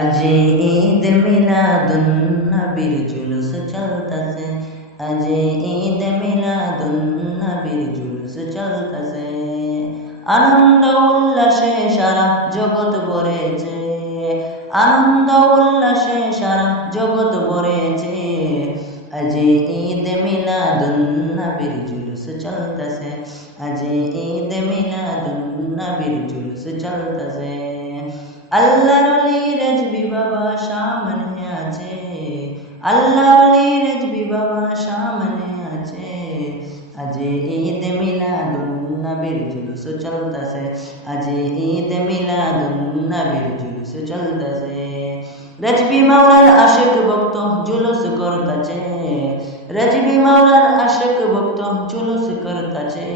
আজি ঈদ মিলাদুন নবীর জুলুস চলতাছে, আজি ঈদ মিলাদুন নবীর জুলুস চলতাছে। আনন্দ উল্লাসে সারা জগৎ ভরেছে, আনন্দ উল্লাসে সারা জগৎ ভরেছে। আজি ঈদ মিলাদুন নবীর জুলুস চলতাছে, আজি ঈদ মিলাদুন নবীর জুলুস চলতাছে। আল্লাহর ওলি রেজবি বাবা সামনে আছে, আল্লাহর ওলি রেজবি বাবা সামনে আছে। আজি ঈদ মিলাদুন নবীর জুলুস চলতাছে, আজি ঈদ মিলাদুন নবীর জুলুস চলতাছে। রেজবি মাওলার আশিক ভক্ত জুলুস করতাছে, রেজবি মাওলার আশিক ভক্ত জুলুস করতাছে।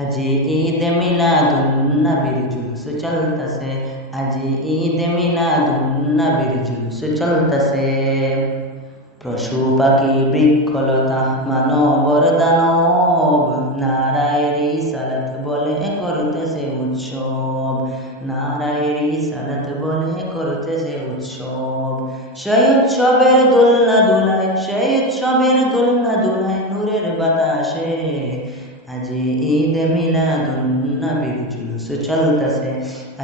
আজি ঈদ মিলাদুন নবীর জুলুস চলতাছে, আজি ঈদ মিলাদুন নবীর জুলুস চলতাছে। পশু পাখি বৃক্ষলতা মানবর দানব নারায়ের রিসালাত বলে করতেছে উৎসব, নারায়ের রিসালাত বলে করতেছে উৎসব। সেই উৎসবের দোলনা দুলায়, সেই উৎসবের দোলনা দুলায় নূরের বাতাসে। আজি ঈদ মিলাদুন নবীর জুলুস চলতাছে,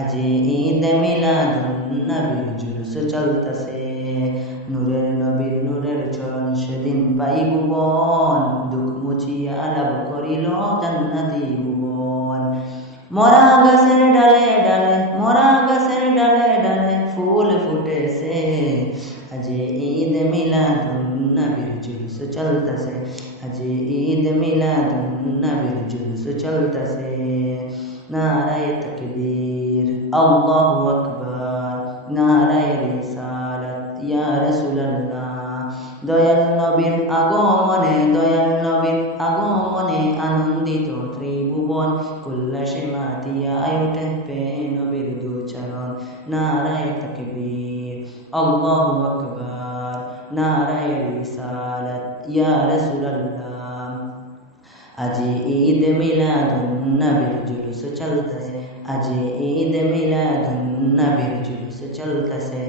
আজি ঈদ মিলাদুন নবীর জুলুস চলতাছে। নূরের নবীর নূরের চরণ সেদিন পাইব বন, দুঃখ মুছিয়া লাভ করিল জান্নাতি ভুবন। মরা গাছের ডালে ডালে, মরা গাছের ডালে ডালে ফুল ফুটেছে। আজি ঈদ মিলাদুন নবীর জুলুস চলতাছে, আজি ঈদ মিলাদুন নবীর জুলুস চলতাছে। নারায়ে তাকবীর, আল্লাহু আকবার, নারায়ে রিসালাত ইয়া রাসূলুল্লাহ। দয়াল নবীর আগমনে, দয়াল নবীর আগমনে আনন্দিত ত্রিভুবন। উল্লাসে মাতিয়ায় উঠে নবীর দুচরণ। নারায়ে তাকবীর, আল্লাহু আকবার, নারায়ে রিসালাত ইয়া রাসূলুল্লাহ। আজি ঈদ মিলাদুন নবীর জুলুস চলতাছে, আজি ঈদ মিলাদুন নবীর জুলুস চলতাছে।